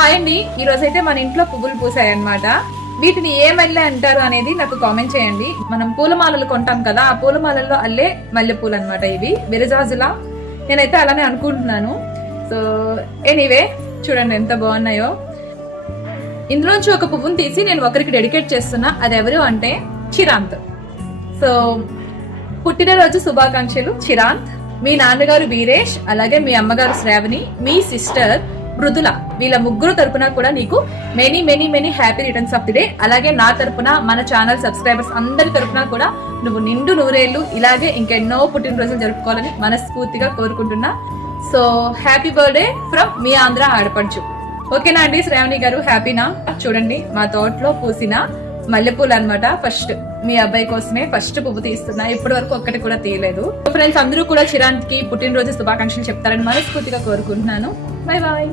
Hi అండి, ఈ రోజైతే మన ఇంట్లో పువ్వులు పూసాయి అన్నమాట. వీటిని ఏ మల్లె అంటారు అనేది నాకు కామెంట్ చేయండి. మనం పూలమాలలు కొంటాం కదా, ఆ పూలమాలల్లో అల్లే మల్లెపూలు అనమాట. ఇవి విరజాజులా నేనైతే అలానే అనుకుంటున్నాను. సో ఎనీవే చూడండి ఎంత బాగున్నాయో. ఇందులోంచి ఒక పువ్వుని తీసి నేను ఒకరికి డెడికేట్ చేస్తున్నా. అది ఎవరు అంటే చిరాంత్. సో పుట్టినరోజు శుభాకాంక్షలు చిరాంత్. మీ నాన్నగారు వీరేష్, అలాగే మీ అమ్మగారు శ్రావణి, మీ సిస్టర్ మృదుల, వీళ్ళ ముగ్గురు తరపున కూడా నీకు many many many happy returns of the day. అలాగే నా తరపున, మన ఛానల్ సబ్స్క్రైబర్స్ అందరి తరపున కూడా నువ్వు నిండు నూరేళ్లు ఇలాగే ఇంకెన్నో పుట్టినరోజులు జరుపుకోవాలని మనస్ఫూర్తిగా కోరుకుంటున్నా. సో హ్యాపీ బర్త్డే ఫ్రమ్ మీ ఆంధ్ర ఆడపడుచు. ఓకేనా అండి శ్రావణి గారు, హ్యాపీనా? చూడండి మా తోటలో పూసిన మల్లెపూలు అన్నమాట. ఫస్ట్ మీ అబ్బాయి కోసమే ఫస్ట్ పువ్వు తీస్తున్నా. ఇప్పటి వరకు ఒక్కటి కూడా తీయలేదు. ఫ్రెండ్స్ అందరూ కూడా చిరాంత్ కి పుట్టినరోజు శుభాకాంక్షలు చెప్తారని మనస్ఫూర్తిగా కోరుకుంటున్నాను. Bye bye.